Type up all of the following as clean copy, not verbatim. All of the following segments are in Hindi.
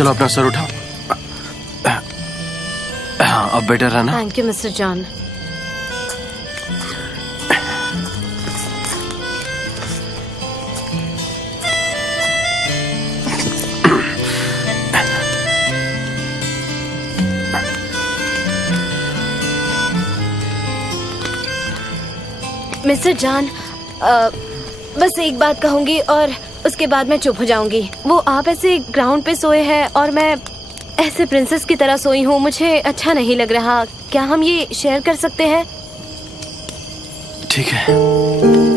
चलो अपना सर उठाओ। हाँ, अब बेटर है ना? Thank you mister John. Mister John, बस एक बात कहूंगी और उसके बाद मैं चुप हो जाऊंगी। वो आप ऐसे ग्राउंड पे सोए हैं और मैं ऐसे प्रिंसेस की तरह सोई हूँ, मुझे अच्छा नहीं लग रहा। क्या हम ये शेयर कर सकते हैं? ठीक है।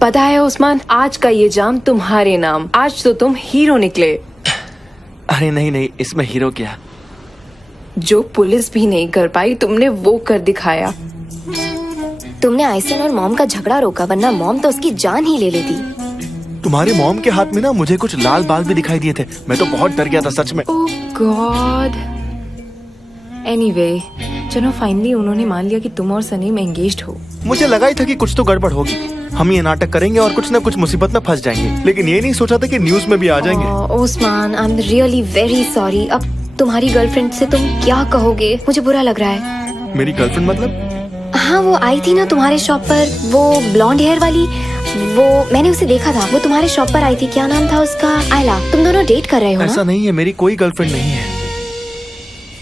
पता है उस्मान, आज का ये जाम तुम्हारे नाम। आज तो तुम हीरो निकले। अरे नहीं नहीं, इसमें हीरो क्या? जो पुलिस भी नहीं कर पाई तुमने वो कर दिखाया। तुमने आयसन और मॉम का झगड़ा रोका, वरना मॉम तो उसकी जान ही ले लेती। तुम्हारे मॉम के हाथ में ना मुझे कुछ लाल बाल भी दिखाई दिए थे। मैं तो बहुत डर गया था सच में। ओह गॉड। एनीवे, चलो फाइनली उन्होंने मान लिया कि तुम और सनीम एंगेज्ड हो। मुझे लगा ही था कि कुछ तो गड़बड़ होगी। हम ये नाटक करेंगे और कुछ न कुछ मुसीबत में फंस जाएंगे, लेकिन ये नहीं सोचा था कि न्यूज में भी आ जाएंगे। Usman, I am really very sorry. अब तुम्हारी गर्लफ्रेंड से तुम क्या कहोगे? मुझे बुरा लग रहा है। मेरी गर्लफ्रेंड मतलब? हाँ, वो आई थी ना तुम्हारे शॉप पर, वो ब्लॉन्ड हेयर वाली। वो मैंने उसे देखा था, वो तुम्हारे शॉप पर आई थी। क्या नाम था उसका? आयला। तुम दोनों डेट कर रहे हो ना? ऐसा नहीं है, मेरी कोई गर्लफ्रेंड नहीं है।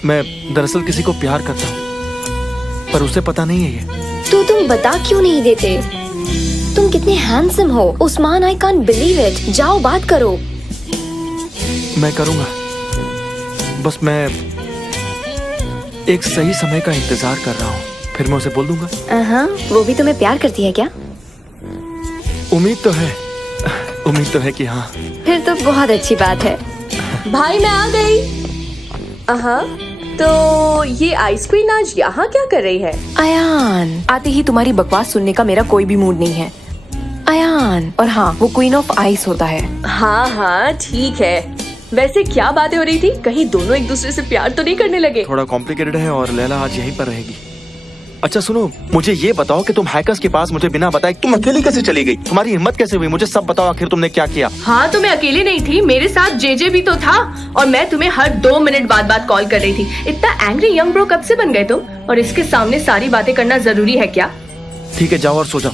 मैं दरअसल किसी को प्यार करता हूँ, पर उसे पता नहीं है ये। तो तुम बता क्यों नहीं देते? तुम कितने हैंडसम हो Usman, I can't believe it. जाओ बात करो। मैं करूँगा, बस मैं एक सही समय का इंतजार कर रहा हूँ, फिर मैं उसे बोल दूंगा। हाँ, वो भी तुम्हें प्यार करती है क्या? उम्मीद तो है कि हाँ। फिर तो बहुत अच्छी बात है। भाई मैं आ गई। तो ये आइसक्रीम आज यहाँ क्या कर रही है? अयान, आते ही तुम्हारी बकवास सुनने का मेरा कोई भी मूड नहीं है। अयान, और हाँ, वो क्वीन ऑफ आइस होता है। हाँ ठीक है। वैसे क्या बातें हो रही थी? कहीं दोनों एक दूसरे से प्यार तो नहीं करने लगे? थोड़ा कॉम्प्लिकेटेड है और लैला आज यहीं पर रहेगी। अच्छा सुनो, मुझे ये बताओ कि तुम हैकर्स के पास मुझे बिना बताए तुम अकेली कैसे चली गई? तुम्हारी हिम्मत कैसे हुई? मुझे सब बताओ, आखिर तुमने क्या किया? हाँ, तो मैं अकेले नहीं थी, मेरे साथ जेजे भी तो था, और मैं तुम्हें हर 2 मिनट बाद कॉल कर रही थी। इतना एंग्री यंग ब्रो कब से बन गए तुम? और इसके सामने सारी बातें करना जरूरी है क्या? ठीक है, जाओ और सो जाओ।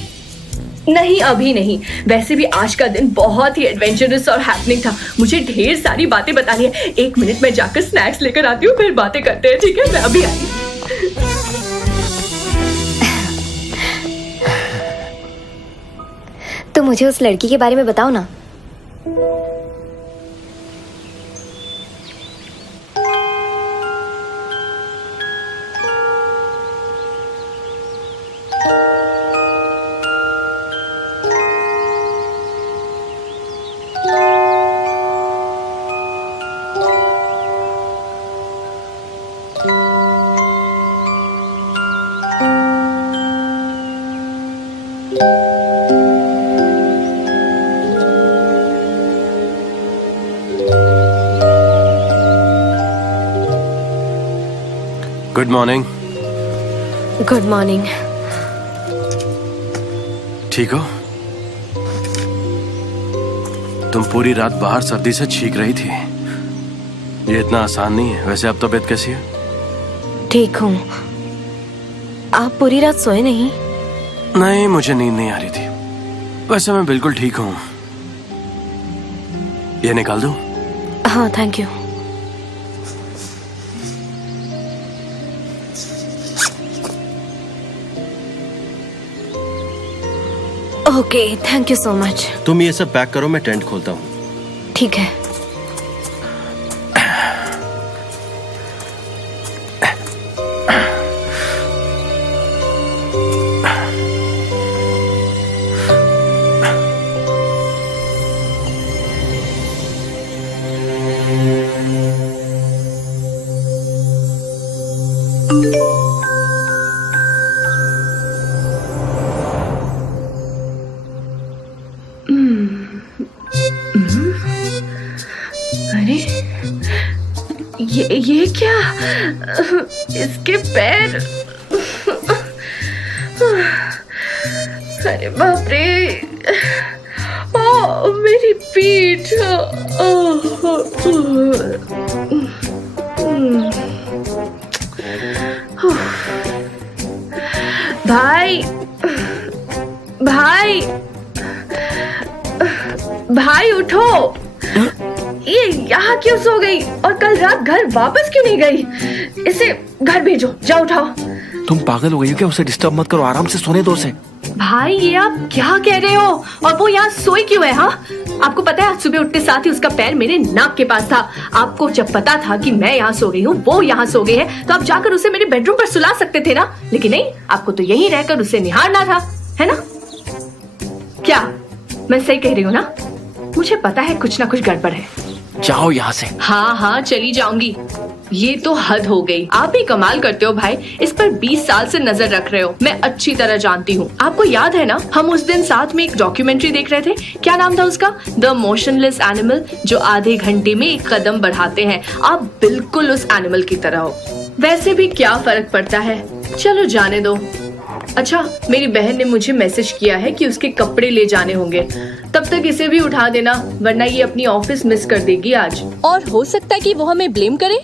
नहीं, अभी नहीं। वैसे भी आज का दिन बहुत ही एडवेंचरस और हैपनिंग था। मुझे ढेर सारी बातें बतानी है। 1 मिनट में जाकर स्नैक्स लेकर आती हूँ, फिर बातें करते हैं। ठीक है, मैं अभी आई। तो मुझे उस लड़की के बारे में बताओ ना। Good morning. Good morning. ठीक हो? तुम पूरी रात बाहर सर्दी से छींक रही थी। ये इतना आसान नहीं है। वैसे अब तबीयत कैसी है? ठीक हूँ। आप पूरी रात सोए नहीं? नहीं, मुझे नींद नहीं आ रही थी। वैसे मैं बिल्कुल ठीक हूँ। ये निकाल दूं? हाँ, thank you. Okay, thank you so much. तुम ये सब पैक करो, मैं टेंट खोलता हूँ। ठीक है। अरे ये क्या? इसके पैर। अरे बाप रे। ओ मेरी पीठ। भाई भाई भाई उठो। ये यहाँ क्यों सो गई और कल रात घर वापस क्यों नहीं गई? इसे घर भेजो, जाओ उठाओ। तुम पागल हो गई हो क्या? उसे डिस्टर्ब मत करो, आराम से सोने दो उसे। भाई ये आप क्या कह रहे हो? और वो यहाँ सोई क्यों है? हाँ, आपको पता है आज सुबह उठते साथ ही उसका पैर मेरे नाक के पास था। आपको जब पता था कि मैं यहाँ सो रही हूँ, वो यहाँ सो गई है, तो आप जाकर उसे मेरे बेडरूम पर सुला सकते थे ना। लेकिन नहीं, आपको तो यहीं रहकर उसे निहारना था, है ना? क्या मैं सही कह रही हूँ ना? मुझे पता है कुछ ना कुछ गड़बड़ है। जाओ यहाँ से। हाँ हाँ चली जाऊंगी। ये तो हद हो गई। आप ही कमाल करते हो भाई, इस पर 20 साल से नजर रख रहे हो। मैं अच्छी तरह जानती हूँ। आपको याद है ना, हम उस दिन साथ में एक डॉक्यूमेंट्री देख रहे थे। क्या नाम था उसका? द मोशनलेस एनिमल, जो आधे घंटे में एक कदम बढ़ाते हैं। आप बिल्कुल उस एनिमल की तरह हो। वैसे भी क्या फर्क पड़ता है, चलो जाने दो। अच्छा, मेरी बहन ने मुझे मैसेज किया है कि उसके कपड़े ले जाने होंगे। तब तक इसे भी उठा देना, वरना ये अपनी ऑफिस मिस कर देगी आज। और हो सकता है कि वो हमें ब्लेम करे।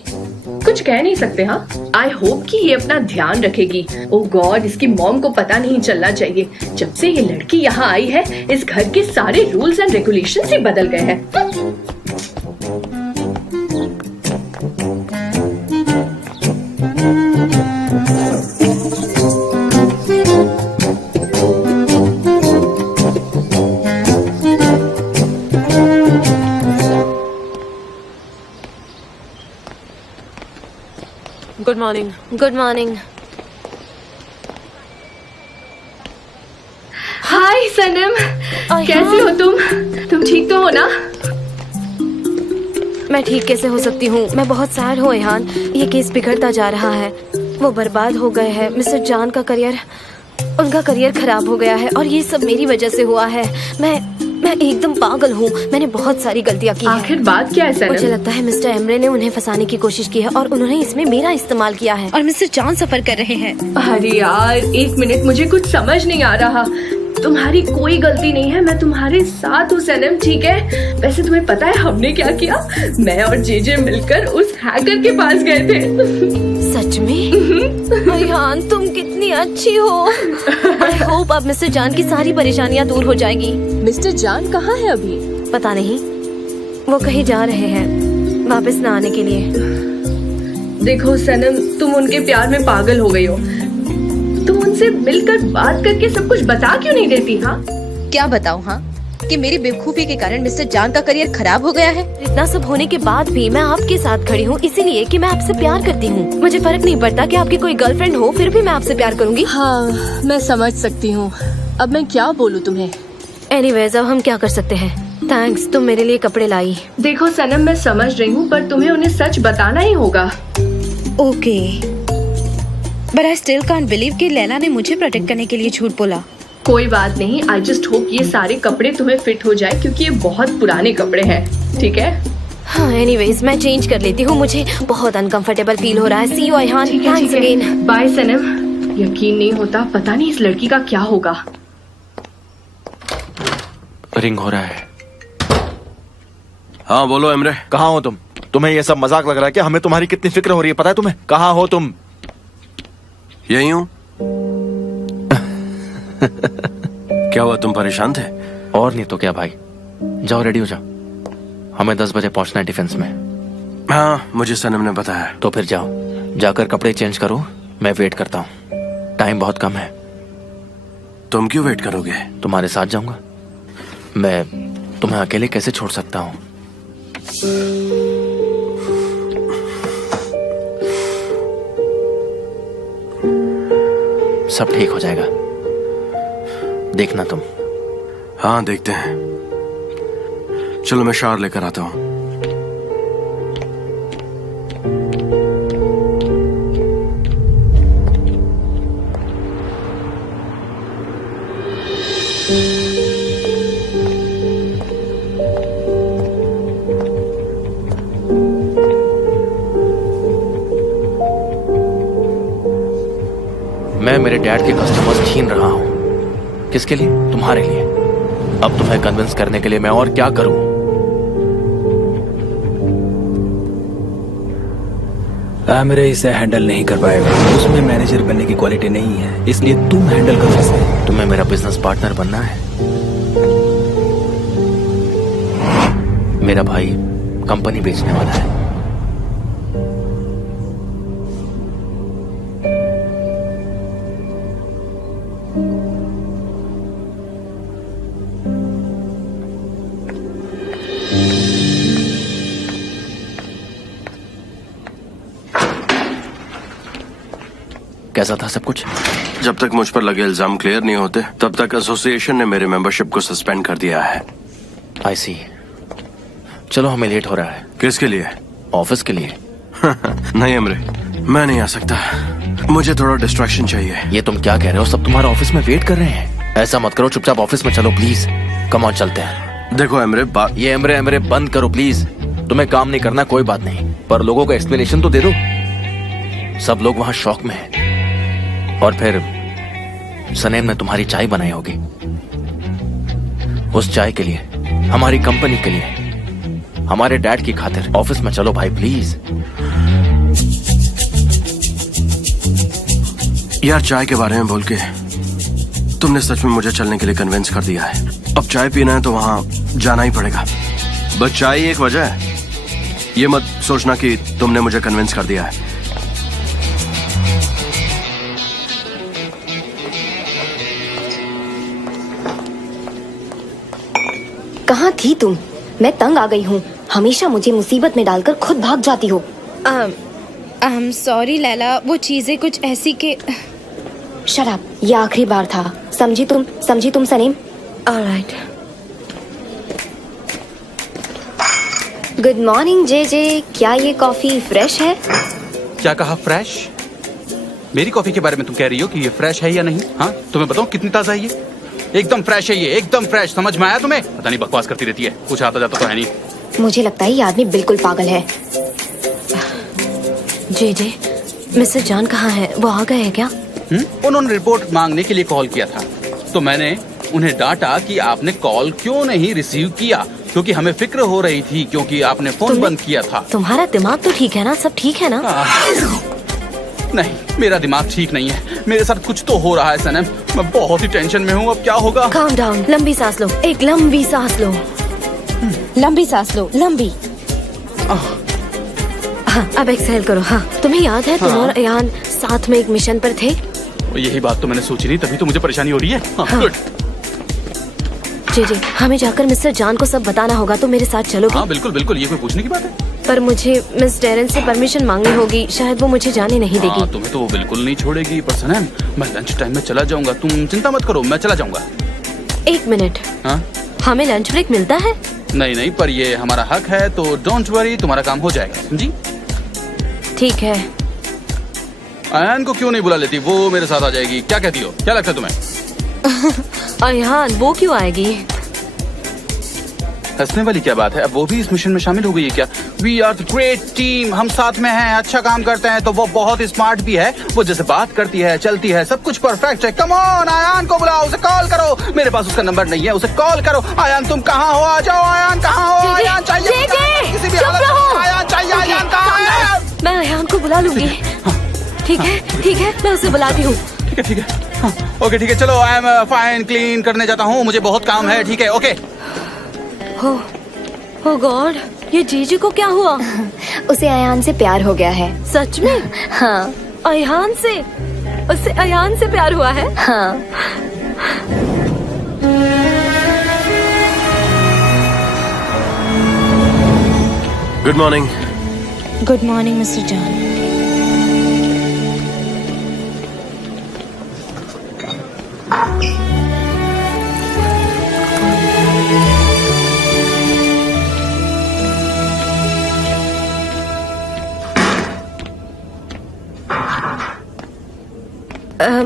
कुछ कह नहीं सकते। हाँ, आई होप कि ये अपना ध्यान रखेगी। ओह गॉड, इसकी मॉम को पता नहीं चलना चाहिए। जब से ये लड़की यहाँ आई है, इस घर के सारे रूल्स एंड रेगुलेशंस ही बदल गए हैं। Good morning. Good morning. Hi सनम, कैसी हो तुम? तुम ठीक तो हो ना? मैं ठीक कैसे हो सकती हूँ? मैं बहुत सैड हूँ ऐहान। ये केस बिगड़ता जा रहा है। वो बर्बाद हो गए हैं। मिस्टर जान का करियर, उनका करियर खराब हो गया है और ये सब मेरी वजह से हुआ है। मैं एकदम पागल हूँ। मैंने बहुत सारी गलतियाँ की हैं। आखिर बात क्या है सनम? मुझे लगता है मिस्टर एमरे ने उन्हें फंसाने की कोशिश की है और उन्होंने इसमें मेरा इस्तेमाल किया है और मिस्टर जान सफर कर रहे हैं। अरे यार, एक मिनट, मुझे कुछ समझ नहीं आ रहा। तुम्हारी कोई गलती नहीं है, मैं तुम्हारे साथ हूँ सनम, ठीक है? वैसे तुम्हें पता है हमने क्या किया? मैं और जेजे मिलकर उस हैकर के पास गए थे। सच में? ऐहान, तुम कितनी अच्छी हो। आई होप अब मिस्टर जान की सारी परेशानियाँ दूर हो जाएगी। मिस्टर जान कहाँ है अभी? पता नहीं, वो कहीं जा रहे हैं वापस न आने के लिए। देखो सनम, तुम उनके प्यार में पागल हो गई हो। तुम उनसे मिलकर बात करके सब कुछ बता क्यों नहीं देती? हाँ, क्या बताऊँ? हाँ, कि मेरी बेवकूफी के कारण मिस्टर जान का करियर खराब हो गया है। इतना सब होने के बाद भी मैं आपके साथ खड़ी हूँ, इसीलिए कि मैं आपसे प्यार करती हूँ। मुझे फर्क नहीं पड़ता कि आपकी कोई गर्लफ्रेंड हो, फिर भी मैं आपसे प्यार करूँगी। हाँ, मैं समझ सकती हूँ। अब मैं क्या बोलूँ तुम्हें? एनीवेज, अब हम क्या कर सकते हैं? थैंक्स, तुम मेरे लिए कपड़े लाई। देखो सनम, मैं समझ रही हूँ, पर तुम्हें उन्हें सच बताना ही होगा। Okay, but I still can't believe कि लैला ने मुझे प्रोटेक्ट करने के लिए झूठ बोला। कोई बात नहीं, आई जस्ट होप ये सारे कपड़े तुम्हें फिट हो जाए, क्योंकि ये बहुत पुराने कपड़े हैं, ठीक है? हाँ, एनीवेज, मैं चेंज कर लेती हूँ। मुझे बहुत अनकंफर्टेबल फील हो रहा है। सी यू ऐहान, थैंक्स अगेन। बाय सनम। यकीन नहीं होता, पता नहीं इस लड़की का क्या होगा। रिंग हो रहा है। हाँ बोलो एमरे। कहाँ हो तुम? तुम्हें ये सब मजाक लग रहा है क्या? हमें तुम्हारी कितनी फिक्र हो रही है, पता है तुम्हें? कहाँ हो तुम? यही हूँ। क्या हुआ, तुम परेशान थे? और नहीं तो क्या भाई। जाओ रेडी हो जाओ, हमें 10 बजे पहुंचना है डिफेंस में। हाँ, मुझे सनम ने बताया। तो फिर जाओ, जाकर कपड़े चेंज करो, मैं वेट करता हूँ। टाइम बहुत कम है। तुम क्यों वेट करोगे? तुम्हारे साथ जाऊंगा। मैं तुम्हें अकेले कैसे छोड़ सकता हूँ? सब ठीक हो जाएगा, देखना तुम। हाँ देखते हैं। चलो मैं शावर लेकर आता हूँ। मैं मेरे डैड के कस्टमर्स छीन रहा हूँ। किसके लिए? तुम्हारे लिए। अब तुम्हें कन्विंस करने के लिए मैं और क्या करूं? मेरे इसे हैंडल नहीं कर पाएगा। उसमें मैनेजर बनने की क्वालिटी नहीं है, इसलिए तुम हैंडल करो इसे। तुम्हें मेरा बिजनेस पार्टनर बनना है? मेरा भाई कंपनी बेचने वाला है। कैसा था सब कुछ? जब तक मुझ पर लगे इल्जाम क्लियर नहीं होते तब तक एसोसिएशन ने मेरे मेंबरशिप को सस्पेंड कर दिया है। आई सी। चलो हमें लेट हो रहा है। किसके लिए? ऑफिस के लिए। नहीं अमरे, मैं नहीं आ सकता। मुझे थोड़ा डिस्ट्रैक्शन चाहिए। ये तुम क्या कह रहे हो? सब तुम्हारा ऑफिस में वेट कर रहे हैं। ऐसा मत करो, चुपचाप ऑफिस में चलो प्लीज। कम ऑन चलते हैं। देखो अमरे, ये अमरे बंद करो प्लीज। तुम्हें काम नहीं करना कोई बात नहीं, पर लोगों को एक्सप्लेनेशन तो दे दो। सब लोग वहां शॉक में हैं। और फिर सनेम ने तुम्हारी चाय बनाई होगी। उस चाय के लिए, हमारी कंपनी के लिए, हमारे डैड की खातिर ऑफिस में चलो भाई प्लीज। यार चाय के बारे में बोल के तुमने सच में मुझे चलने के लिए कन्विंस कर दिया है। अब चाय पीना है तो वहां जाना ही पड़ेगा। बस चाय ही एक वजह है। ये मत सोचना कि तुमने मुझे कन्विंस कर दिया है। कहाँ थी तुम? मैं तंग आ गई हूँ। हमेशा मुझे मुसीबत में डालकर खुद भाग जाती हो। सॉरी लैला, वो चीजें कुछ ऐसी के। शराब, ये आखिरी बार था। समझी तुम सनीम? ऑलराइट। गुड मॉर्निंग जे। क्या ये कॉफी फ्रेश है? क्या कहा फ्रेश? मेरी कॉफी के बारे में तुम कह रही हो कि ये फ्रेश है या नहीं? हाँ तुम्हें बताओ कितनी ताजा है ये? एकदम फ्रेश है ये, एकदम फ्रेश। समझ में आया तुम्हें? पता नहीं बकवास करती रहती है, कुछ आता जाता तो है नहीं। मुझे लगता है ये आदमी बिल्कुल पागल है। जे मिस्टर जान कहाँ है? वो आ गए हैं क्या? उन्होंने रिपोर्ट मांगने के लिए कॉल किया था, तो मैंने उन्हें डांटा कि आपने कॉल क्यों नहीं रिसीव किया, क्योंकि हमें फिक्र हो रही थी क्योंकि आपने फोन बंद किया था। तुम्हारा दिमाग तो ठीक है ना? सब ठीक है ना? नहीं, मेरा दिमाग ठीक नहीं है। मेरे साथ कुछ तो हो रहा है सनम। मैं बहुत ही टेंशन में हूँ। अब क्या होगा? काम डाउन, लंबी सांस लो, एक लंबी सांस लो। लंबी सांस लो, लंबी। हाँ, अब एक्सहेल करो। हाँ, तुम्हें याद है तुम और अयान साथ में एक मिशन पर थे? यही बात तो मैंने सोची नहीं, तभी तो मुझे परेशानी हो रही है। हाँ, गुड। जी हमें जाकर मिस्टर जान को सब बताना होगा, तो मेरे साथ चलोगे? हाँ बिल्कुल, ये कोई पूछने की बात है? पर मुझे मिस डेरन से परमिशन मांगनी होगी, शायद वो मुझे जाने नहीं देगी। तुम्हें तो वो बिल्कुल नहीं छोड़ेगी। पर सनम, मैं लंच टाइम में चला जाऊंगा, तुम चिंता मत करो, मैं चला जाऊंगा। एक मिनट। हाँ? हमें लंच ब्रेक मिलता है? नहीं, पर ये हमारा हक है, तो डोंट वरी, तुम्हारा काम हो जाएगा, समझी? ठीक है। अयान को क्यों नहीं बुला लेती? वो मेरे साथ आ जाएगी। क्या कहती हो? क्या लगता है तुम्हें? अयान वो क्यों आएगी? हंसने वाली क्या बात है? अब वो भी इस मिशन में शामिल हो गई है क्या? We are the great team, हम साथ में हैं, अच्छा काम करते हैं। तो वो बहुत स्मार्ट भी है। वो जैसे बात करती है, चलती है, सब कुछ परफेक्ट है। कम ऑन, अयान को बुलाओ, उसे कॉल करो। मेरे पास उसका नंबर नहीं है, उसे कॉल करो। अयान तुम कहाँ हो? आ जाओ। अयान कहाँ हो? अयान चाहिए किसी भी हालत में। अयान चाहिए। अयान कहाँ है? मैं अयान को बुला लूंगी। ठीक है, मैं उसे बुलाती हूँ। ठीक है। हाँ, ओके ठीक है, चलो। आई एम फाइन, क्लीन करने जाता हूँ, मुझे बहुत काम है। ठीक है, ओके। Oh गॉड, ये जीजी को क्या हुआ? उसे अयान से प्यार हो गया है। सच में? हाँ। अयान से? उसे अयान से प्यार हुआ है? हाँ। Good morning. Good morning mister John.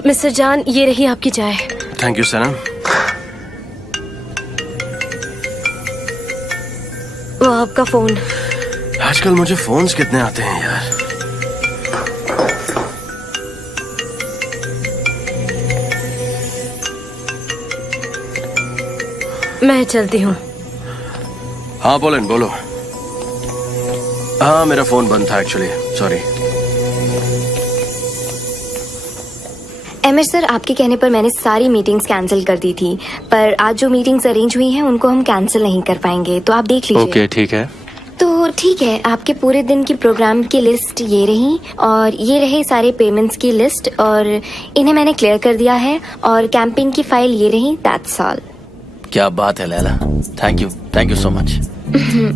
Mister John, ये रही आपकी चाय। थैंक यू सनम। वो आपका फोन। आजकल मुझे फोन्स कितने आते हैं यार। मैं चलती हूँ। हाँ पोलन बोलो। हाँ मेरा फोन बंद था एक्चुअली, सॉरी। एमएच सर, आपके कहने पर मैंने सारी मीटिंग्स कैंसिल कर दी थी, पर आज जो मीटिंग्स अरेंज हुई हैं उनको हम कैंसिल नहीं कर पाएंगे, तो आप देख लीजिए। ओके ठीक है। तो ठीक है, आपके पूरे दिन की प्रोग्राम की लिस्ट ये रही, और ये रहे सारे पेमेंट्स की लिस्ट, और इन्हें मैंने क्लियर कर दिया है, और कैंपिंग की फाइल ये रही। That's all. क्या बात है Laila, thank you so much.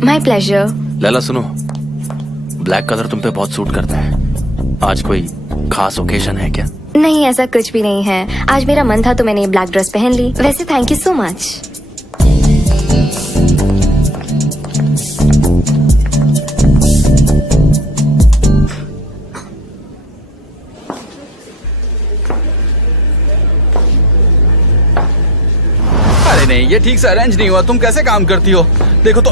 My pleasure. Laila सुनो, ब्लैक कलर तुम पे बहुत सूट करता है। आज कोई खास ओकेजन है क्या? नहीं, ऐसा कुछ भी नहीं है। आज मेरा मन था तो मैंने ये ब्लैक ड्रेस पहन ली। वैसे थैंक यू सो मच। अरे नहीं, ये ठीक से अरेंज नहीं हुआ। तुम कैसे काम करती हो? देखो तो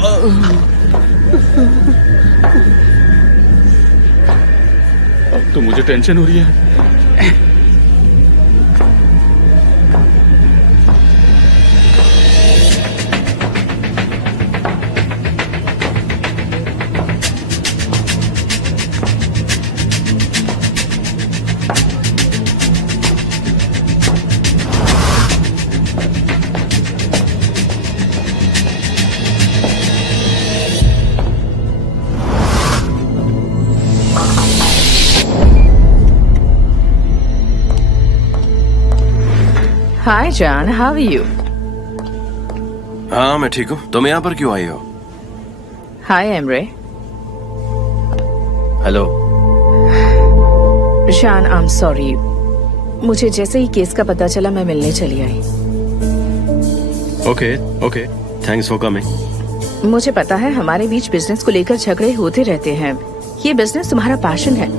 अब तो मुझे टेंशन हो रही है। Hi John, how are you? हाँ मैं ठीक हूँ। तुम यहाँ पर क्यों आई हो? Hi Emre. Hello. John, I'm sorry. मुझे जैसे ही केस का पता चला मैं मिलने चली आई। Okay, thanks for coming. मुझे पता है हमारे बीच बिजनेस को लेकर झगड़े होते रहते हैं। ये बिजनेस तुम्हारा पैशन है।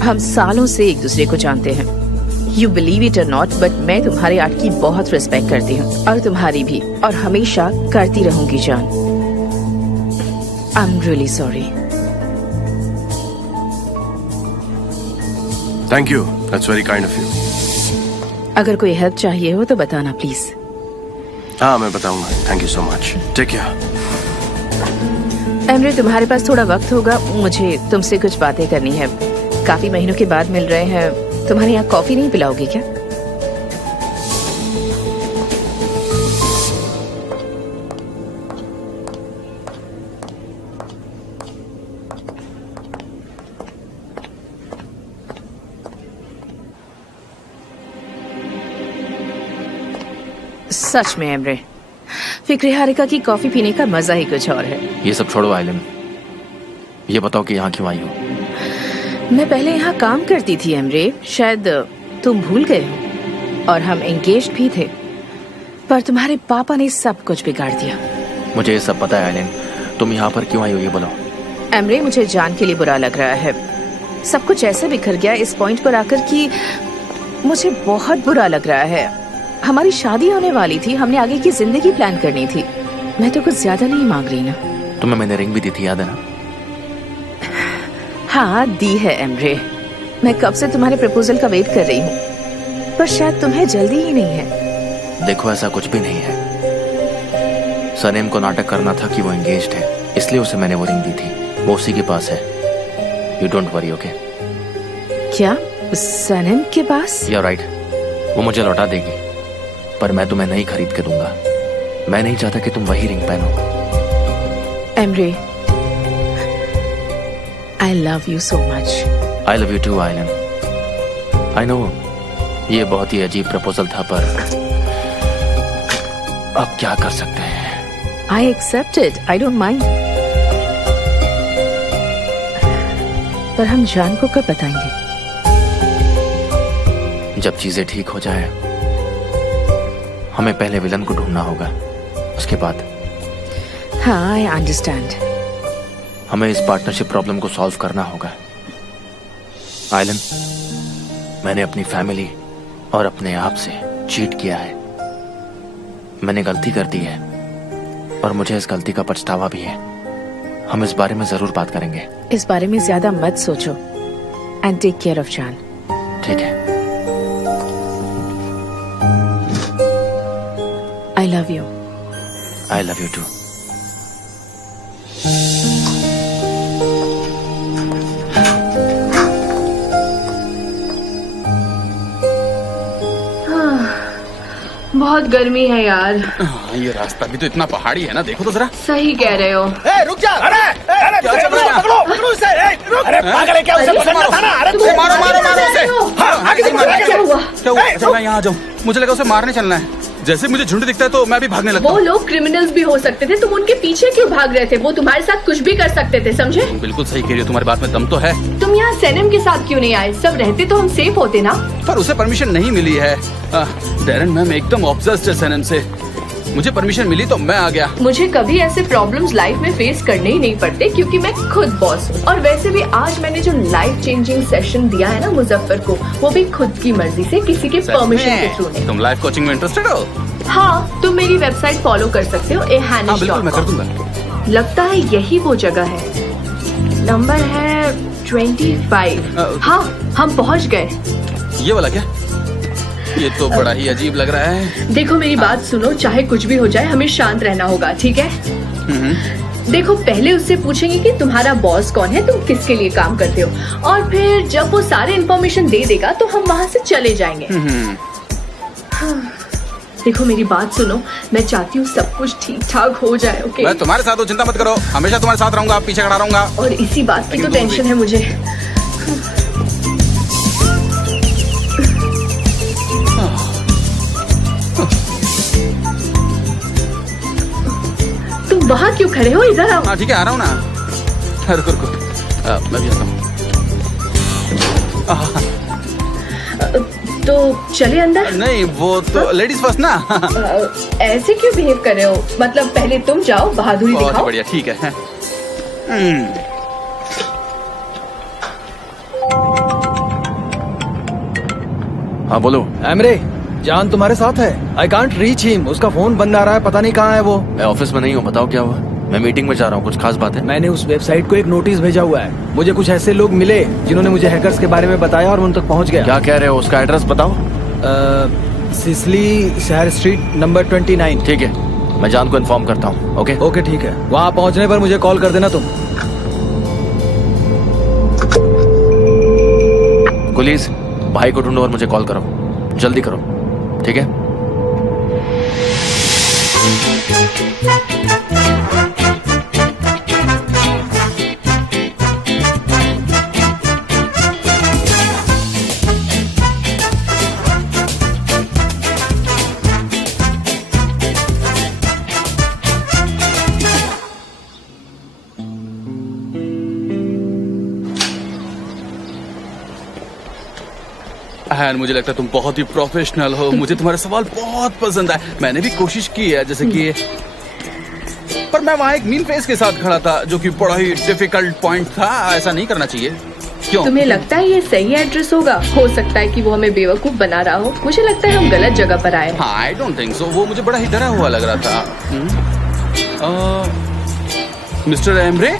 हम सालों से एक दूसरे को जानते हैं। यू बिलीव इट और नॉट, बट मैं तुम्हारे आर्ट की बहुत रिस्पेक्ट करती हूँ, और तुम्हारी भी, और हमेशा करती रहूंगी जान। I am really sorry. Thank you, that's very kind of you. अगर कोई हेल्प चाहिए हो तो बताना प्लीज। हाँ मैं बताऊंगा। Thank you so much. Take care. Emre, तुम्हारे पास थोड़ा वक्त होगा? मुझे तुमसे कुछ बातें करनी है। काफी महीनों के बाद मिल रहे हैं। तुम्हारे यहाँ कॉफी नहीं पिलाओगे क्या? सच में एमरे, फिक्रे हारिका की कॉफी पीने का मजा ही कुछ और है। ये सब छोड़ो आइलन, ये बताओ कि यहाँ क्यों आई हो? मैं पहले यहाँ काम करती थी एमरे, शायद तुम भूल गए हो, और हम एंगेज्ड भी थे, पर तुम्हारे पापा ने सब कुछ बिगाड़ दिया। मुझे ये सब पता है आइलन, तुम यहाँ पर क्यों आई हो ये बोलो। एमरे, मुझे जान के लिए बुरा लग रहा है। सब कुछ ऐसे बिखर गया इस पॉइंट पर आकर कि मुझे बहुत बुरा लग रहा है। हमारी शादी होने वाली थी, हमने आगे की जिंदगी प्लान करनी थी। मैं तो कुछ ज्यादा नहीं मांग रही ना। तुम्हें मैंने रिंग भी दी थी, याद है ना? हाँ दी है एमरे। मैं कब से तुम्हारे प्रपोजल का वेट कर रही हूँ, पर शायद तुम्हें जल्दी ही नहीं है। देखो ऐसा कुछ भी नहीं है। सनेम को नाटक करना था कि वो एंगेज्ड है, इसलिए उसे मैंने वो रिंग दी थी। वो उसी के पास है। You don't worry, okay? क्या सनेम के पास? यू राइट, वो मुझे लौटा देगी, पर मैं तुम्हें नहीं खरीद के दूंगा। मैं नहीं चाहता कि तुम वही रिंग पहनो। Emre, I love you so much. I love you too Aylin. I know ये बहुत ही अजीब प्रपोजल था, पर अब क्या कर सकते हैं। I accept it, I don't mind. पर हम जान को कब बताएंगे? जब चीजें ठीक हो जाए। हमें पहले विलन को ढूंढना होगा, उसके बाद हाँ, आई अंडरस्टैंड। हमें इस पार्टनरशिप प्रॉब्लम को सॉल्व करना होगा। आइलन, मैंने अपनी फैमिली और अपने आप से चीट किया है। मैंने गलती कर दी है और मुझे इस गलती का पछतावा भी है। हम इस बारे में जरूर बात करेंगे। इस बारे में ज्यादा मत सोचो एंड टेक केयर ऑफ जान। ठीक है। I love you. I love you too. बहुत गर्मी है यार। ये रास्ता भी तो इतना पहाड़ी है ना, देखो तो जरा। सही कह रहे हो। रुक जा। अरे क्या चल रहा है? पकड़ो उसे। अरे पागल है क्या? उसे पकड़ना था ना। अरे मारो उसे। हाँ, आगे से मारो। क्या हुआ? क्या हुआ? अच्छा, मैं यहाँ आ जाऊँ। मुझे लगा उसे मारने चलना है। जैसे मुझे झुंड दिखता है तो मैं भी भागने लगता वो हूँ। लोग क्रिमिनल्स भी हो सकते थे, तुम उनके पीछे क्यों भाग रहे थे? वो तुम्हारे साथ कुछ भी कर सकते थे, समझे? बिल्कुल सही कह रही हो, तुम्हारी बात में दम तो है। तुम यहाँ सैनम के साथ क्यों नहीं आए? सब रहते तो हम सेफ होते ना। पर उसे परमिशन नहीं मिली है। डैरन मैम एकदम ऑब्सेस्ड है सैनम से। मुझे परमिशन मिली तो मैं आ गया। मुझे कभी ऐसे प्रॉब्लम्स लाइफ में फेस करने ही नहीं पड़ते क्योंकि मैं खुद बॉस हूँ। और वैसे भी आज मैंने जो लाइफ चेंजिंग सेशन दिया है ना मुजफ्फर को, वो भी खुद की मर्जी से, किसी के परमिशन के थ्रू नहीं। तुम लाइफ कोचिंग में इंटरेस्टेड हो? हाँ, तुम मेरी वेबसाइट फॉलो कर सकते हो, हाँ बिल्कुल, मैं कर दूंगा। लगता है यही वो जगह है। नंबर है 25। हाँ, हम पहुँच गए। ये वाला क्या? ये तो बड़ा ही अजीब लग रहा है। देखो मेरी बात सुनो, चाहे कुछ भी हो जाए हमें शांत रहना होगा, ठीक है? देखो, पहले उससे पूछेंगे कि तुम्हारा बॉस कौन है, तुम किसके लिए काम करते हो, और फिर जब वो सारे इन्फॉर्मेशन दे देगा तो हम वहाँ से चले जाएंगे। देखो मेरी बात सुनो, मैं चाहती हूँ सब कुछ ठीक ठाक हो जाए, ओके? मैं तुम्हारे साथ हूँ, चिंता मत करो। हमेशा तुम्हारे साथ रहूंगा, पीछे खड़ा रहूंगा। और इसी बात की तो टेंशन है मुझे। तुम वहाँ क्यों खड़े हो? इधर आओ। हाँ ठीक है, आ रहा हूँ ना। रुको। मैं भी आता हूँ। तो चले अंदर? नहीं, वो तो लेडीज फर्स्ट ना। ऐसे क्यों बिहेव कर रहे हो? मतलब पहले तुम जाओ, बहादुरी बहुत दिखाओ। बढ़िया, ठीक है। हाँ बोलो। एमरे, जान तुम्हारे साथ है? I can't reach him. उसका फोन बंद आ रहा है, पता नहीं कहाँ है वो। मैं ऑफिस में नहीं हूँ, बताओ क्या हुआ? मैं मीटिंग में जा रहा हूँ, कुछ खास बात है? मैंने उस वेबसाइट को एक नोटिस भेजा हुआ है। मुझे कुछ ऐसे लोग मिले जिन्होंने मुझे हैकर्स के बारे में बताया और उन तक पहुँच गया। क्या कह रहे हो? उसका एड्रेस बताओ। सिसली शहर स्ट्रीट नंबर 29। ठीक है, मैं जान को इन्फॉर्म करता हूँ। ओके ओके ठीक है। वहाँ पहुँचने पर मुझे कॉल कर देना तुम। पुलिस, भाई को ढूंढो और मुझे कॉल करो, जल्दी करो, ठीक है? मुझे लगता है तुम बहुत ही प्रोफेशनल हो। मुझे तुम्हारे सवाल बहुत पसंद आए। मैंने भी कोशिश की है, जैसे कि पर मैं वहाँ एक मीन फेस के साथ खड़ा था, जो कि बड़ा ही डिफिकल्ट पॉइंट था। ऐसा नहीं करना चाहिए। क्यों? तुम्हें लगता है ये सही एड्रेस होगा? हो सकता है कि वो हमें बेवकूफ बना रहा हो। मुझे लगता है हम गलत जगह पर आए। हाँ, आई डोंट थिंक सो। वो मुझे बड़ा ही डरा हुआ लग रहा था। Mister Emre?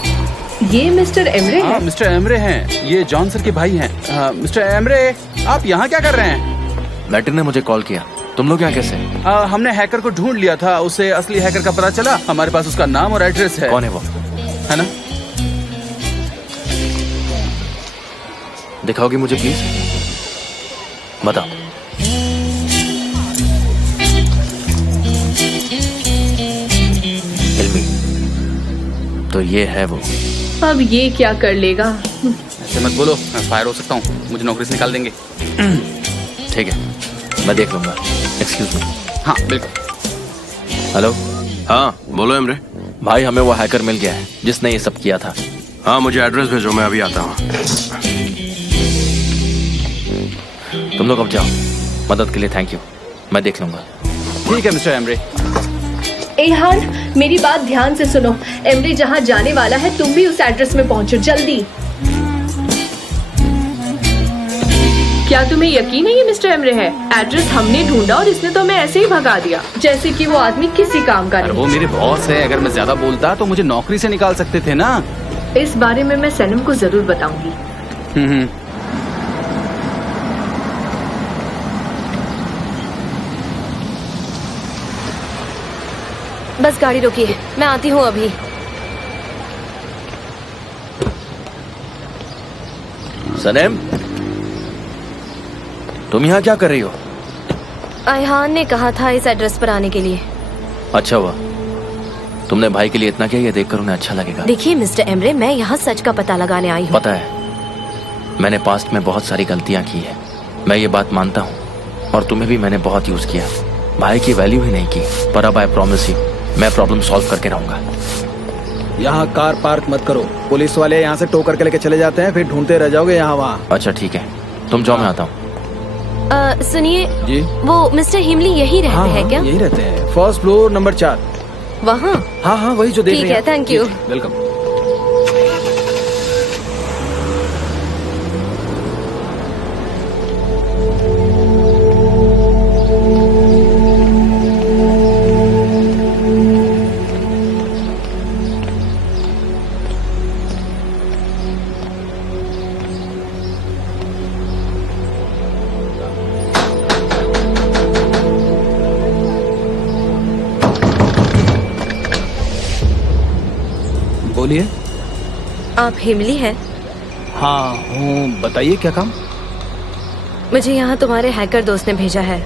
ये मिस्टर एमरे हाँ, है? मिस्टर एमरे हैं। ये जॉन सर के भाई हैं। मिस्टर एमरे, आप यहाँ क्या कर रहे हैं? मैटिन ने मुझे कॉल किया। तुम लोग यहाँ कैसे? हमने हैकर को ढूंढ लिया था। उसे असली हैकर का पता चला। हमारे पास उसका नाम और एड्रेस है। कौन है वो? है ना? दिखाओगी मुझे प्लीज? बताओ। इल्मी, तो ये है वो। अब ये क्या कर लेगा? ऐसे मत बोलो, मैं फायर हो सकता हूँ। मुझे नौकरी से निकाल देंगे। ठीक है, मैं देख लूंगा। Excuse me. हाँ बिल्कुल। हेलो। हाँ बोलो एमरे। भाई, हमें वो हैकर मिल गया है जिसने ये सब किया था। हाँ, मुझे एड्रेस भेजो, मैं अभी आता हूँ। तुम लोग अब जाओ। मदद के लिए थैंक यू, मैं देख लूंगा। ठीक है मिस्टर एमरे। एहान, मेरी बात ध्यान से सुनो। एमरे जहाँ जाने वाला है, तुम भी उस एड्रेस में पहुंचो जल्दी। क्या तुम्हें यकीन नहीं है मिस्टर एमरे है? एड्रेस हमने ढूंढा और इसने तो हमें ऐसे ही भगा दिया, जैसे कि वो आदमी किसी काम का अरे नहीं। वो मेरे बॉस है, अगर मैं ज्यादा बोलता तो मुझे नौकरी से निकाल सकते थे ना। इस बारे में मैं सनम को जरूर बताऊंगी। बस गाड़ी रोकिए, मैं आती हूँ अभी। सनेम, तुम यहाँ क्या कर रही हो? अयहान ने कहा था इस एड्रेस पर आने के लिए। अच्छा हुआ तुमने भाई के लिए इतना किया, ये देखकर उन्हें अच्छा लगेगा। देखिए मिस्टर एमरे, मैं यहाँ सच का पता लगाने आई हूँ। पता है, मैंने पास्ट में बहुत सारी गलतियां की है, मैं ये बात मानता हूँ, और तुम्हें भी मैंने बहुत यूज किया। भाई की वैल्यू ही नहीं की, पर अब आई प्रॉमिस यू, मैं प्रॉब्लम सॉल्व करके रहूंगा। यहाँ कार पार्क मत करो, पुलिस वाले यहाँ से टो करके लेके चले जाते हैं, फिर ढूंढते रह जाओगे यहाँ वहाँ। अच्छा ठीक है, तुम जाओ, मैं आता हूँ। सुनिए, जी, वो मिस्टर हिमली यही रहते हाँ, हैं क्या? यही रहते हैं, फर्स्ट फ्लोर नंबर 4। वहाँ? हाँ हाँ, वही जो देख ठीक रही है, हैं। Thank you. जी, वेलकम। बोलिए। आप हिमली हैं? हाँ हूँ, बताइए क्या काम? मुझे यहाँ तुम्हारे हैकर दोस्त ने भेजा है।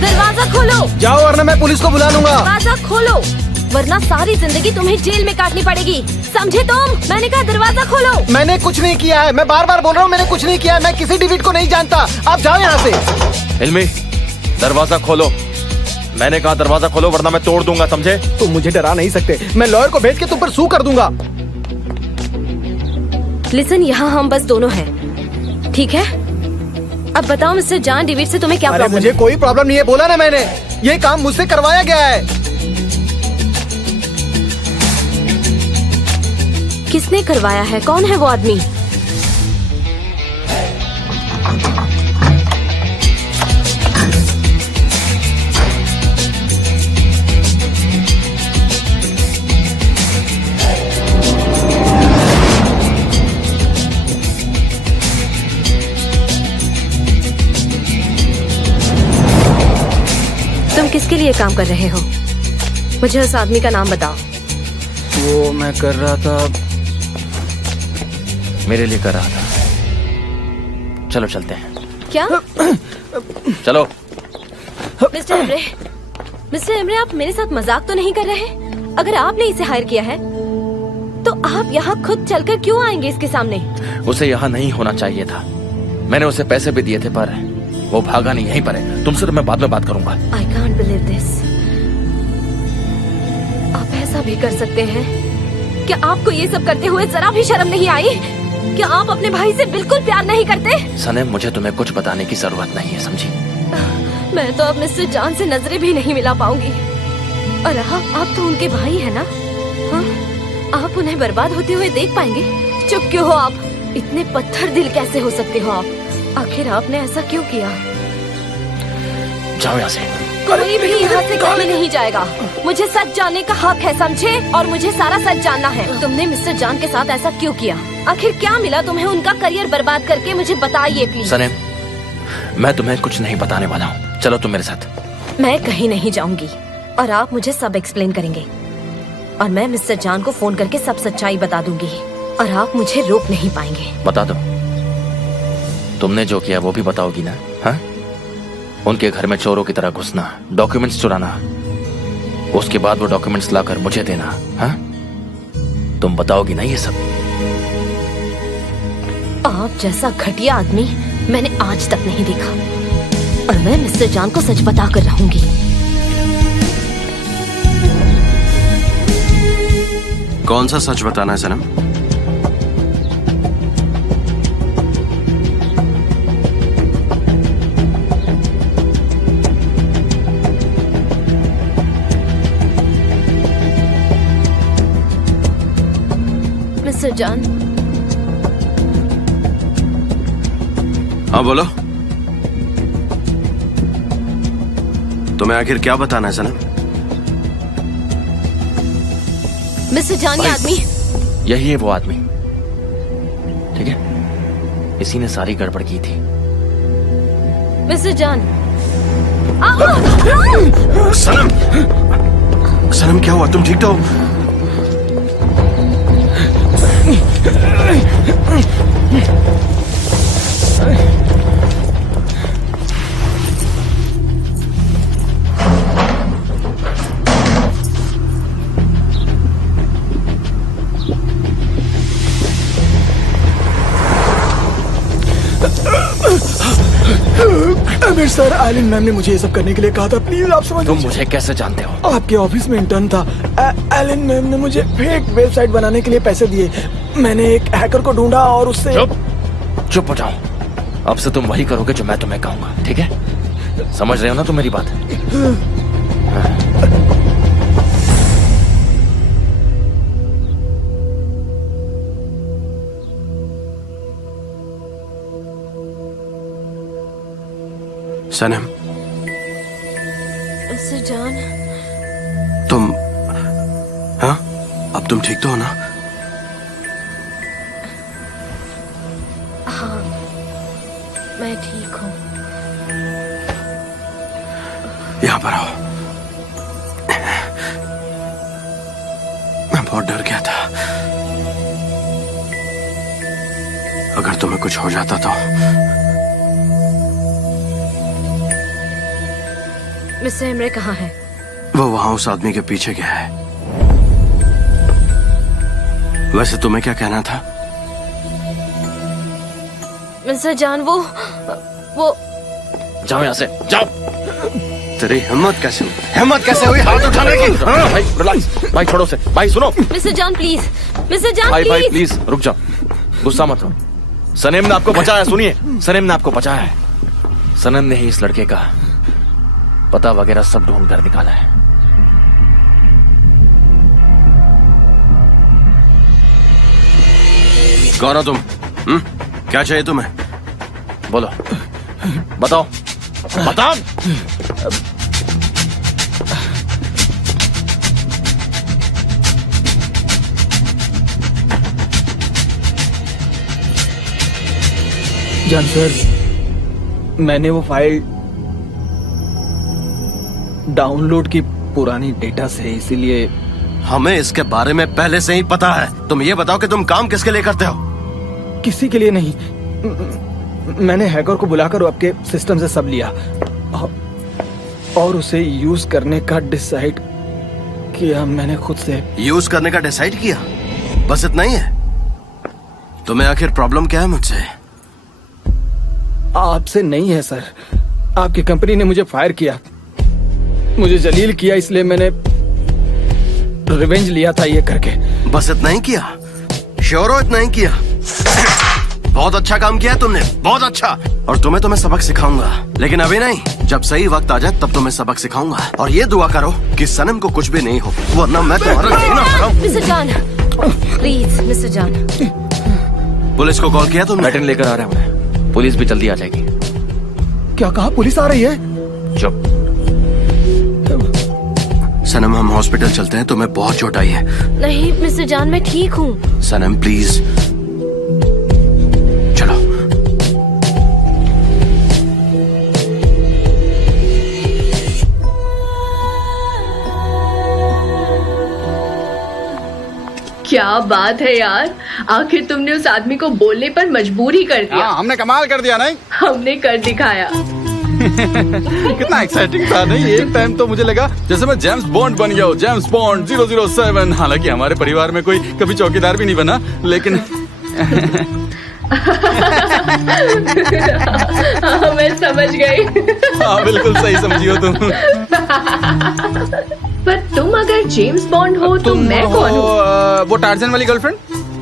दरवाजा खोलो। जाओ वरना मैं पुलिस को बुला लूंगा। दरवाजा खोलो, वरना सारी जिंदगी तुम्हें जेल में काटनी पड़ेगी, समझे तुम? मैंने कहा दरवाजा खोलो। मैंने कुछ नहीं किया है, मैं बार बार बोल रहा हूँ, मैंने कुछ नहीं किया है, मैं किसी डेविड को नहीं जानता। आप जाओ यहाँ से। हिलमी, दरवाजा खोलो। मैंने कहा दरवाजा खोलो, वरना मैं तोड़ दूंगा, समझे? तुम मुझे डरा नहीं सकते, मैं लॉयर को भेज के तुम पर सू कर दूंगा। लिसन, यहाँ हम बस दोनों हैं, ठीक है? अब बताओ मिस्टर जॉन डेविड से तुम्हें क्या अरे प्रॉब्लम मुझे है? कोई प्रॉब्लम नहीं है, बोला ना मैंने, ये काम मुझसे करवाया गया है। किसने करवाया है? कौन है वो आदमी? तुम किसके लिए काम कर रहे हो? मुझे उस आदमी का नाम बताओ। वो मैं कर रहा था, मेरे लिए कर रहा था। चलो चलते हैं। क्या? चलो। मिस्टर एमरे, आप मेरे साथ मजाक तो नहीं कर रहे? अगर आपने इसे हायर किया है, तो आप यहाँ खुद चलकर क्यों आएंगे इसके सामने? उसे यहाँ नहीं होना चाहिए था। मैंने उसे पैसे भी दिए थे, पर वो भागा नहीं, यहीं पर है। तुमसे तो मैं बाद में बात करूंगा। I can't believe this. आप ऐसा भी कर सकते हैं? क्या आपको ये सब करते हुए जरा भी शर्म नहीं आई? क्या आप अपने भाई से बिल्कुल प्यार नहीं करते? सनम, मुझे तुम्हें कुछ बताने की जरूरत नहीं है, समझी? मैं तो अब मिस्टर जॉन से नजरें भी नहीं मिला पाऊंगी। और आप तो उनके भाई है ना? हाँ? आप उन्हें बर्बाद होते हुए देख पाएंगे? चुप क्यों हो आप? इतने पत्थर दिल कैसे हो सकते हो आप? आखिर आपने ऐसा क्यों किया? जाओ यहाँ से। कोई भी यहाँ से कहीं नहीं जाएगा। मुझे सच जानने का हक है, समझे? और मुझे सारा सच जानना है। तुमने मिस्टर जॉन के साथ ऐसा क्यों किया? आखिर क्या मिला तुम्हें उनका करियर बर्बाद करके? मुझे बताइए प्लीज। सनम, मैं तुम्हें कुछ नहीं बताने वाला हूँ, चलो तुम मेरे साथ। मैं कहीं नहीं जाऊंगी और आप मुझे सब एक्सप्लेन करेंगे, और मैं मिस्टर जॉन को फोन करके सब सच्चाई बता दूंगी, और आप मुझे रोक नहीं पाएंगे। बता दो, तुमने जो किया वो भी बताओगी ना? हाँ? उनके घर में चोरों की तरह घुसना, डॉक्यूमेंट्स चुराना, उसके बाद वो डॉक्यूमेंट्स लाकर मुझे देना, हाँ? तुम बताओगी ना ये सब? आप जैसा घटिया आदमी मैंने आज तक नहीं देखा, और मैं मिस्टर जान को सच बता कर रहूंगी। कौन सा सच बताना है सनम? मिस्टर जान, हाँ बोलो। तुम्हें आखिर क्या बताना है सनम? मिस्टर जान, ये आदमी यही है वो आदमी, ठीक है? इसी ने सारी गड़बड़ की थी। मिस्टर जान। सनम, सनम क्या हुआ? तुम ठीक तो हो? अमीर सर, आलिन मैम ने मुझे ये सब करने के लिए कहा था। प्लीज आप समझ। तुम मुझे कैसे जानते हो? आपके ऑफिस में इंटर्न था। एलन मैम ने मुझे फेक वेबसाइट बनाने के लिए पैसे दिए। मैंने एक हैकर को ढूंढा और उससे। चुप हो जाओ। अब से तुम वही करोगे जो मैं तुम्हें कहूंगा, ठीक है? समझ रहे हो ना तुम मेरी बात? सनम, मिस्टर जान, तुम, हाँ, अब तुम ठीक तो हो ना? हाँ, मैं ठीक हूँ। यहाँ पर आओ। मैं बहुत डर गया था, अगर तुम्हें कुछ हो जाता तो। मिस्टर इमरे कहाँ है? वो वहां उस आदमी के पीछे गया है। वैसे तुम्हें क्या कहना था? मिस्टर जान, वो जाओ यहाँ से, जाओ। तेरी हिम्मत कैसे हुई? हिम्मत कैसे हुई हाथ उठाने की? भाई रिलैक्स, भाई छोड़ो से। भाई सुनो। मिस्टर जान प्लीज, मिस्टर जान भाई प्लीज। भाई प्लीज रुक जाओ, गुस्सा मत हो। सनेम ने आपको बचाया, सुनिए, सनेम ने आपको बचाया है। सनम ने ही इस लड़के का पता वगैरह सब ढूंढ कर निकाला है। कौन हो तुम? क्या चाहिए तुम्हें? बोलो, बताओ, बताओ। जान सर, मैंने वो फाइल डाउनलोड की पुरानी डेटा से, इसीलिए। हमें इसके बारे में पहले से ही पता है। तुम ये बताओ कि तुम काम किसके लिए करते हो? किसी के लिए नहीं। मैंने हैकर को बुलाकर आपके सिस्टम से सब लिया और उसे यूज करने का डिसाइड किया। मैंने खुद से यूज करने का डिसाइड किया? बस इतना ही है? तुम्हें आखिर प्रॉब्लम क्या है मुझसे? आपसे नहीं है सर। आपकी कंपनी ने मुझे फायर किया, मुझे जलील किया, इसलिए मैंने रिवेंज लिया था ये करके। बस इतना ही किया? श्योर हो इतना ही किया? बहुत अच्छा काम किया तुमने, बहुत अच्छा। और तुम्हें तो मैं सबक सिखाऊंगा, लेकिन अभी नहीं। जब सही वक्त आ जाए तब तुम्हें सबक सिखाऊंगा। और ये दुआ करो कि सनम को कुछ भी नहीं हो, वरना मैं तुम्हारा जीना हराम। मिस्टर जान प्लीज, मिस्टर जान। पुलिस को कॉल किया तुमने? पैटर्न लेकर आ रहे हैं, पुलिस भी जल्दी आ जाएगी। क्या कहा? पुलिस आ रही है? चुप। सनम, हम हॉस्पिटल चलते हैं, तुम्हें बहुत चोट आई है। नहीं मिस्टर जान, मैं ठीक हूँ। सनम प्लीज चलो। क्या बात है यार, आखिर तुमने उस आदमी को बोलने पर मजबूर ही कर दिया। हमने कमाल कर दिया नहीं? हमने कर दिखाया। कितना एक्साइटिंग था नहीं? एक टाइम तो मुझे लगा जैसे मैं जेम्स बॉन्ड बन गया हूँ, जेम्स बॉन्ड 007। हालांकि हमारे परिवार में कोई कभी चौकीदार भी नहीं बना, लेकिन मैं समझ गई। हाँ बिल्कुल सही समझी हो तुम। पर तुम अगर जेम्स बॉन्ड हो तो मैं कौन हूँ? वो टार्जन वाली गर्लफ्रेंड?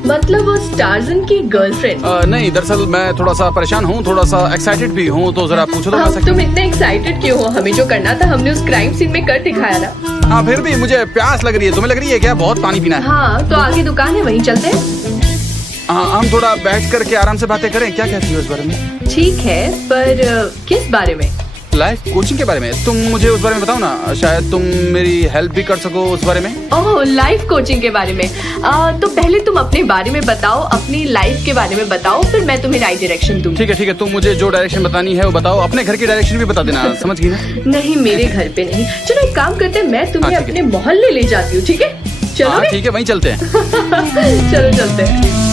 मतलब वो टार्जन की गर्लफ्रेंड? नहीं, दरअसल मैं थोड़ा सा परेशान हूँ, थोड़ा सा एक्साइटेड भी हूँ, तो जरा पूछो तो। अब तुम इतने एक्साइटेड क्यों हो? हमें जो करना था हमने उस क्राइम सीन में कर दिखाया ना। हाँ फिर भी मुझे प्यास लग रही है। तुम्हें लग रही है क्या? बहुत पानी पीना है। हाँ तो आगे दुकान है, वहीं चलते हैं। हाँ हम थोड़ा बैठ करके आराम से बातें करें। क्या कहती हो इस बारे में? ठीक है, पर किस बारे में? लाइफ कोचिंग के बारे में। तुम मुझे उस बारे में बताओ ना, शायद तुम मेरी हेल्प भी कर सको उस बारे में। ओह, लाइफ कोचिंग के बारे में। तो पहले तुम अपने बारे में बताओ, अपनी लाइफ के बारे में बताओ, फिर मैं तुम्हें राइट डायरेक्शन दूंगी। ठीक है, तुम मुझे जो डायरेक्शन बतानी है वो बताओ। अपने घर की डायरेक्शन भी बता देना, समझ गई ना? नहीं, मेरे घर पे नहीं। चलो एक काम करते हैं, मैं तुम्हें हाँ, ठीक अपने मोहल्ले ले जाती हूँ, ठीक है? चलो हाँ ठीक है, वहीं चलते हैं। चलो चलते हैं।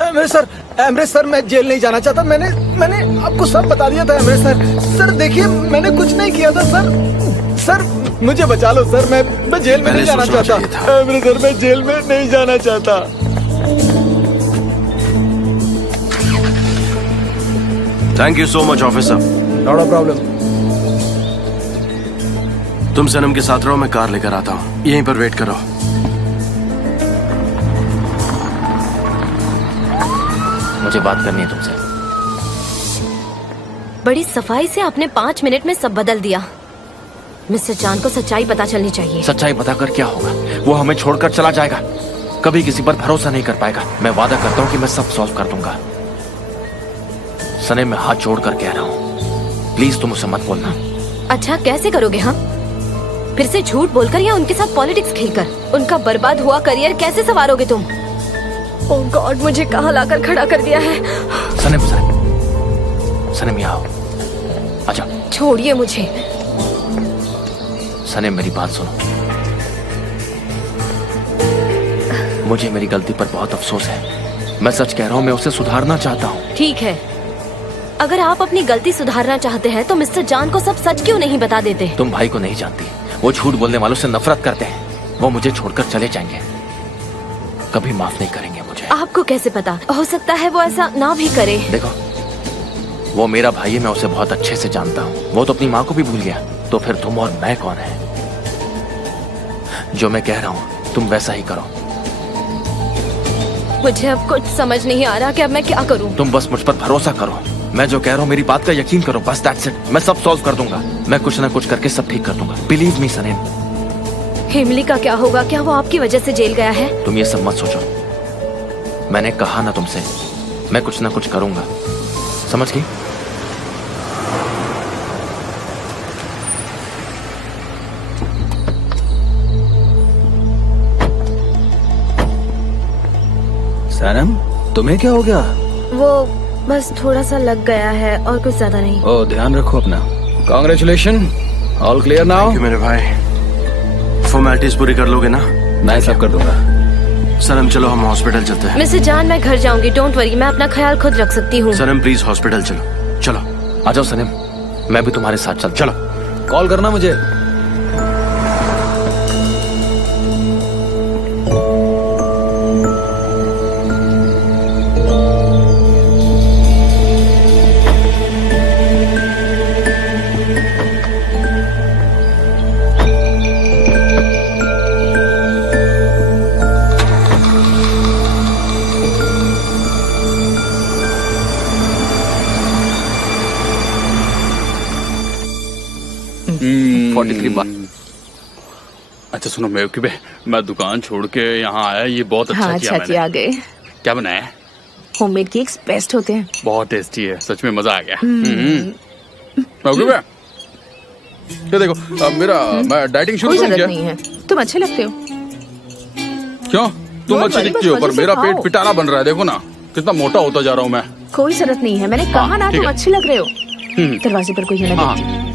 एमरेज सर, मैं जेल नहीं जाना चाहता। मैंने आपको सब बता दिया था एमरेज सर। सर देखिए, मैंने कुछ नहीं किया था सर। सर मुझे बचा लो सर, मैं जेल में नहीं जाना चाहता। एमरेज सर, मैं जेल में नहीं जाना चाहता। Thank you so much officer. Not a problem. तुम सनम के साथ रहो, मैं कार लेकर आता हूँ। यहीं पर वेट करो। मुझे बात करनी है तुमसे। बड़ी सफाई से आपने 5 मिनट में सब बदल दिया। मिस्टर जान को सच्चाई पता चलनी चाहिए। सच्चाई बताकर क्या होगा? वो हमें छोड़कर चला जाएगा, कभी किसी पर भरोसा नहीं कर पाएगा। मैं वादा करता हूँ कि मैं सब सॉल्व कर दूंगा। सने में हाथ जोड़कर कह रहा हूँ, प्लीज तुम उसे मत बोलना। अच्छा, कैसे करोगे? हम फिर से झूठ बोलकर या उनके साथ पॉलिटिक्स खेलकर उनका बर्बाद हुआ करियर कैसे संवारोगे तुम? ओह गॉड, मुझे कहाँ लाकर खड़ा कर दिया है। सनम यहाँ आओ, आजा। छोड़िए मुझे। सनम मेरी बात सुनो। मुझे मेरी गलती पर बहुत अफसोस है। मैं सच कह रहा हूँ, मैं उसे सुधारना चाहता हूँ। ठीक है, अगर आप अपनी गलती सुधारना चाहते हैं तो मिस्टर जान को सब सच क्यों नहीं बता देते? तुम भाई को नहीं जानती, वो झूठ बोलने वालों से नफरत करते हैं। वो मुझे छोड़कर चले जाएंगे, कभी माफ नहीं करेंगे मुझे। आपको कैसे पता? हो सकता है वो ऐसा ना भी करे। देखो, वो मेरा भाई है, मैं उसे बहुत अच्छे से जानता हूँ। वो तो अपनी माँ को भी भूल गया, तो फिर तुम और मैं कौन है? जो मैं कह रहा हूँ तुम वैसा ही करो। मुझे अब कुछ समझ नहीं आ रहा कि अब मैं क्या करूँ। तुम बस मुझ पर भरोसा करो। मैं जो कह रहा हूँ मेरी बात का यकीन करो, बस दैट्स इट। मैं सब सॉल्व कर दूंगा। मैं कुछ ना कुछ करके सब ठीक कर दूंगा। बिलीव मी सनेम। हिमली का क्या होगा? क्या वो आपकी वजह से जेल गया है? तुम ये सब मत सोचो। मैंने कहा ना तुमसे, मैं कुछ ना कुछ करूंगा, समझ गई? सनम, तुम्हें क्या हो गया? वो बस थोड़ा सा लग गया है और कुछ ज्यादा नहीं। ओ, ध्यान रखो अपना। Congratulation, all clear now. मेरे भाई, फॉर्मेलिटीज पूरी कर लोगे ना? मैं सब कर दूंगा। सनम चलो हम हॉस्पिटल चलते हैं। मिस्टर जान, मैं घर जाऊंगी, डोंट वरी, मैं अपना ख्याल खुद रख सकती हूँ। सनम प्लीज हॉस्पिटल चलो। चलो आ जाओ सनम, मैं भी तुम्हारे साथ चलो। कॉल करना मुझे। अच्छा सुनो बेवकूफ़, मैं दुकान छोड़ के यहाँ आया, ये बहुत अच्छा हाँ, किया अच्छा मैंने। किया गए। क्या बनाया? होममेड केक्स बेस्ट होते हैं। बहुत टेस्टी है, सच में मजा आ गया। बेवकूफ़, ये देखो मैं डाइटिंग शुरू कोई करूँ जरूरत क्या? नहीं है, तुम अच्छे लगते हो। क्यों? तुम अच्छी दिखती हो, पर मेरा पेट पिटारा बन रहा है। देखो ना कितना मोटा होता जा रहा हूँ मैं। कोई जरूरत नहीं है, मैंने कहा ना ठीक तुम है। अच्छे लग रहे हो। दरवाजे पर कोई है ना? हाँ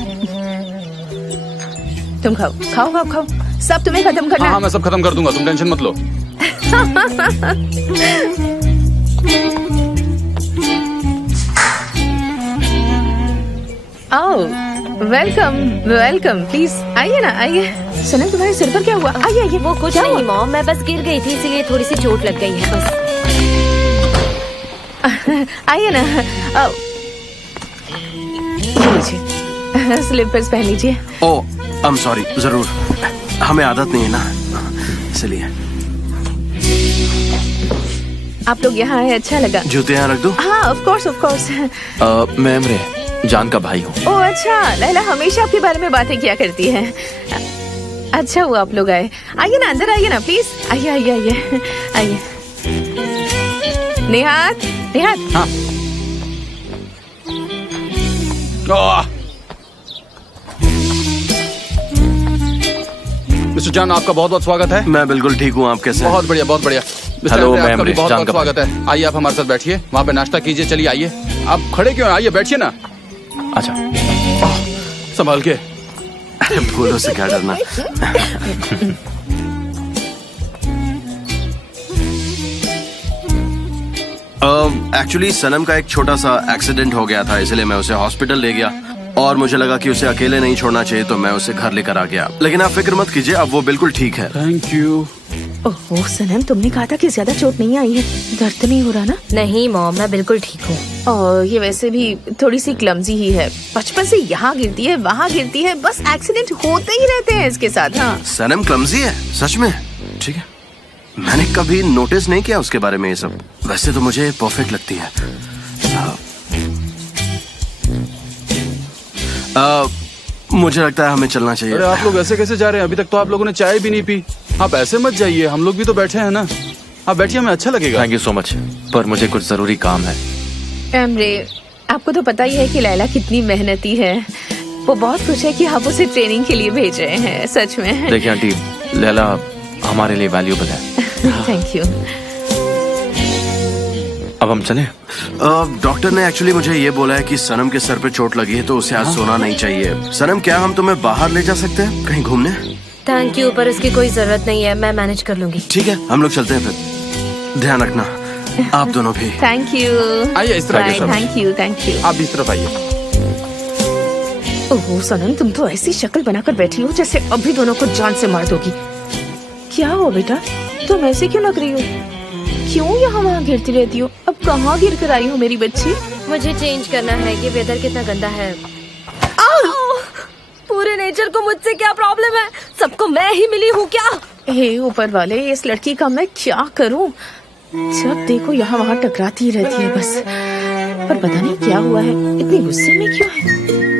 तुम खाओ खाओ खाओ खाओ, सब तुम्हें खत्म करना। हाँ, मैं सब खत्म कर दूंगा, तुम टेंशन मत लो। वेलकम वेलकम, प्लीज आइए ना, आइए। सनम तुम्हारे सिर पर क्या हुआ? आइए आइए। वो कुछ क्या नहीं हुआ? मॉम, मैं बस गिर गई थी इसीलिए थोड़ी सी चोट लग गई है बस। आइए ना। ये लीजिए, स्लीपर्स पहन लीजिए। ओ आई एम सॉरी, जरूर, हमें आदत नहीं है ना, इसलिए। आप लोग यहाँ आए, अच्छा लगा। जूते यहाँ रख दो। हाँ ऑफ कोर्स ऑफ कोर्स। मैं इमरे, जान का भाई हूँ। ओह अच्छा, लैला हमेशा आपके बारे में बातें किया करती है। अच्छा हुआ आप लोग आए। आइए ना, अंदर आइए ना प्लीज। आइए आइए आइए आइए। निहात, निहात। हाँ। मिस्टर जान, आपका बहुत बहुत स्वागत है। मैं बिल्कुल ठीक हूँ, आप कैसे हैं? बहुत बढ़िया बहुत बढ़िया। मिस्टर हेलो, एमरे, मैं आपका भी एमरे, बहुत जान बहुत का स्वागत है। आइए आप हमारे साथ बैठिए, वहाँ पे नाश्ता कीजिए। चलिए आइए। आप खड़े क्यों हैं? आइए बैठिए ना। अच्छा, संभाल के। अरे फूलों से क्या डरना। एक्चुअली सनम का एक छोटा सा एक्सीडेंट हो गया था, इसलिए मैं उसे हॉस्पिटल ले गया और मुझे लगा कि उसे अकेले नहीं छोड़ना चाहिए, तो मैं उसे घर लेकर आ गया। लेकिन आप फिक्र मत कीजिए, अब वो बिल्कुल ठीक है। Thank you. ओह सनम, तुमने कहा था कि ज्यादा चोट नहीं आई है, दर्द तो नहीं हो रहा ना? नहीं मॉम, मैं बिल्कुल ठीक हूँ। और ये वैसे भी थोड़ी सी क्लमजी ही है, बचपन से यहाँ गिरती है वहाँ गिरती है, बस एक्सीडेंट होते ही रहते हैं इसके साथ। हाँ सनम क्लमजी है सच में? ठीक है, मैंने कभी नोटिस नहीं किया उसके बारे में ये सब। वैसे तो मुझे परफेक्ट लगती है। मुझे लगता है हमें चलना चाहिए। अरे आप लोग ऐसे कैसे जा रहे हैं? अभी तक तो आप लोगों ने चाय भी नहीं पी। आप ऐसे मत जाइए, हम लोग भी तो बैठे हैं ना। आप बैठिए, हमें अच्छा लगेगा। थैंक यू सो मच, पर मुझे कुछ जरूरी काम है। एमरे, आपको तो पता ही है कि लैला कितनी मेहनती है। वो बहुत खुश है कि आप उसे ट्रेनिंग के लिए भेज रहे हैं। सच में। देखिए आंटी, लैला हमारे लिए वैल्यूबल है। Thank you. अब हम चलें? डॉक्टर ने एक्चुअली मुझे ये बोला है कि सनम के सर पे चोट लगी है, तो उसे आज सोना नहीं चाहिए। सनम, क्या हम तुम्हें बाहर ले जा सकते हैं कहीं घूमने? थैंक यू, पर उसकी कोई जरूरत नहीं है, मैं मैनेज कर लूंगी। ठीक है, हम लोग चलते हैं फिर। ध्यान रखना आप दोनों भी। Thank you. आइए इस तरह। Thank you thank you. आप इस तरफ आइए। ओह सनम, तुम तो ऐसी शक्ल बनाकर बैठी हो जैसे अभी दोनों को जान से मार दोगी। क्या हो बेटा, तुम ऐसे क्यों लग रही हो? क्यों यहाँ वहाँ गिरती रहती हो? अब कहाँ गिर कर आई हो मेरी बच्ची? मुझे चेंज करना है, ये वेदर कितना गंदा है। पूरे नेचर को मुझसे क्या प्रॉब्लम है? सबको मैं ही मिली हूँ क्या? हे ऊपर वाले, इस लड़की का मैं क्या करूँ? जब देखो यहाँ वहाँ टकराती ही रहती है बस। पर पता नहीं क्या हुआ है, इतनी गुस्से में क्यों है?